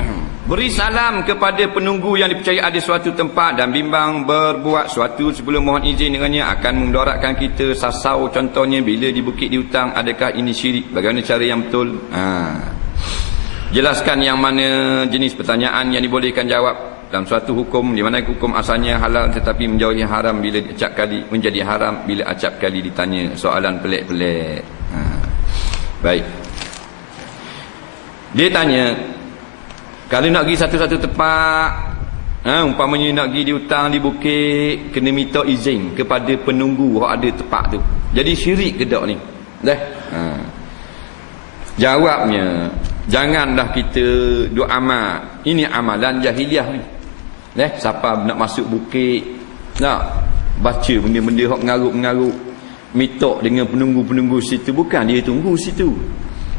Beri salam kepada penunggu yang dipercayai ada suatu tempat dan bimbang berbuat suatu sebelum mohon izin dengannya akan memudaratkan kita sasau. Contohnya bila di bukit di hutang adakah ini syirik? Bagaimana cara yang betul? Ha. jelaskan yang mana jenis pertanyaan yang dibolehkan jawab dalam suatu hukum di mana hukum asalnya halal tetapi menjauhi haram bila acap kali menjadi haram bila acap kali ditanya soalan pelik-pelik. Ha. baik. Dia tanya kalau nak pergi satu-satu tempat, ha, umpamanya nak pergi di hutang, di bukit, kena minta izin kepada penunggu yang ada tempat tu. Jadi syirik ke tak ni? Dah. Ha. Jawabnya, janganlah kita duk amal. Ini amalan jahiliah ni. Dah, siapa nak masuk bukit, nak baca benda-benda yang mengarut-mengarut, minta dengan penunggu-penunggu situ. Bukan dia tunggu situ.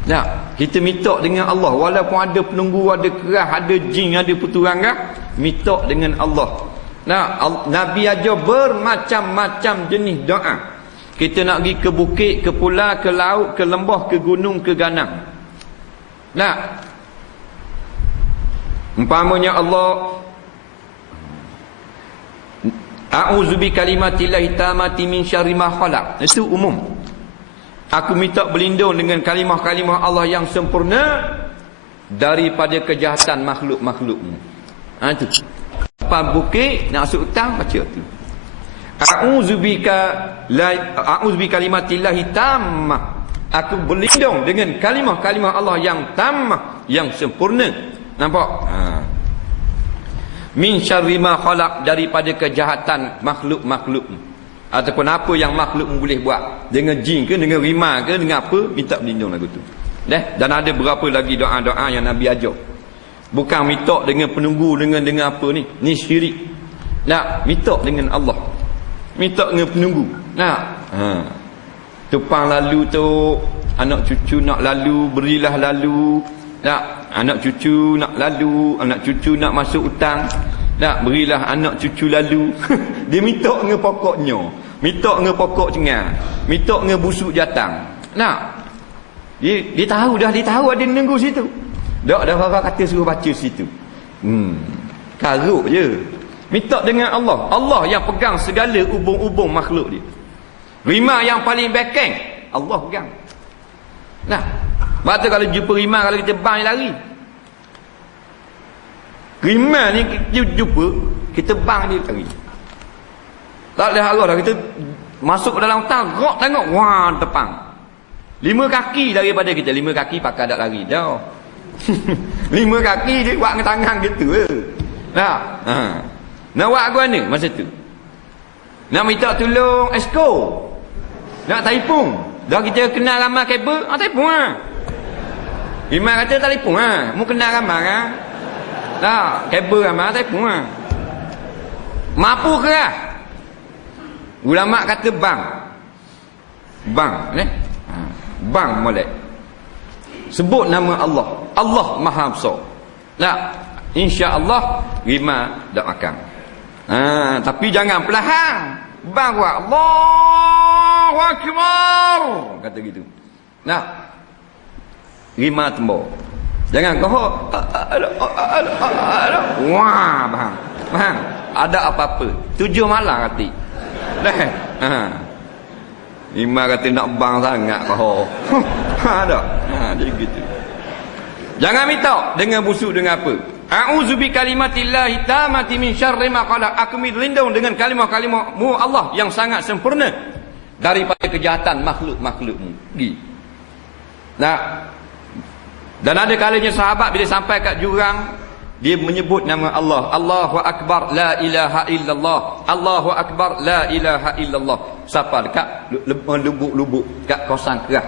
Tak, kita minta dengan Allah walaupun ada penunggu, ada kerah, ada jin, ada peturangah, minta dengan Allah. Nah, Nabi aja bermacam-macam jenis doa. Kita nak pergi ke bukit, ke pulau, ke laut, ke lembah, ke gunung, ke ganang. Nah. Umpamanya Allah A'udzubi kalimatillahi tamati min syarri ma khalaq. Itu umum. Aku minta berlindung dengan kalimah-kalimah Allah yang sempurna daripada kejahatan makhluk-makhlukmu. Ha tu. Apa bukit nak masuk hutang baca tu. A'udzubika la a'udzubi kalimatillahi tammah. Aku berlindung dengan kalimah-kalimah Allah yang tammah, yang sempurna. Nampak? Ha. Min syarri ma khalaq daripada kejahatan makhluk-makhlukmu ataupun apa yang makhluk boleh buat. Dengan jin ke dengan rima ke dengan apa minta berlindung lagu tu. Deh? dan ada berapa lagi doa-doa yang Nabi ajar. Bukan minta dengan penunggu dengan dengan apa ni. Ni syirik. Nak minta dengan Allah. Minta dengan penunggu. Nak. Ha. tupang lalu tu anak cucu nak lalu berilah lalu. Nak. Anak cucu nak lalu anak cucu nak masuk hutang nak berilah anak cucu lalu. dia minta dengan pokoknya. Minta dengan pokok cengar. Minta dengan busuk jatang. Nak. Dia, dia tahu dah. Dia tahu ada nunggu situ. Tak ada orang kata suruh baca situ. Hmm. Karuk je. Minta dengan Allah. Allah yang pegang segala ubung-ubung makhluk dia. Rima yang paling bekeng. Allah pegang. Nah. Lepas kalau jumpa rima kalau kita bang lari. Rimah ni kita jumpa, kita bang dia lari. Tak ada harga dah. Kita masuk dalam hutan, rok tengok, wah tepang. Lima kaki daripada kita. Lima kaki pakai tak lari. Jauh. Lima kaki dia buat dengan tangan gitu. Eh. Nah, ha. Nak buat aku mana masa tu? Nak minta tolong esko. Nak taipung. Dah kita kenal ramah kabel, ah taipung ah. Imam kata telefon ah. Mu kenal ramah ah. Tak, kabel ramai tak pun lah. Mampu ke lah? Ulama kata bang. Bang, ni. Ha, bang molek. Sebut nama Allah. Allah Maha Besar. Tak, insya-Allah rima dak makan. Ha, tapi jangan perlahan. Bang buat Allahu Akbar. Kata gitu. Nah. Rima tembok. Jangan kau wah bang. Bang, ada apa-apa. Tujuh malam hati. Dah. Ha. Lima kata nak bang sangat kau. ada. Ha, jadi gitu. Jangan minta dengan busuk dengan apa. A'udzu bi kalimatillahi tamati min syarri ma khalaq. Aku berlindung dengan kalimah-kalimahmu Allah yang sangat sempurna daripada kejahatan makhluk-makhlukmu. Gi. Nah, dan ada kalanya sahabat bila sampai kat jurang dia menyebut nama Allah. Allahu akbar la ilaha illallah. Allahu akbar la ilaha illallah. Siapa dekat lubuk-lubuk kat kawasan kerah.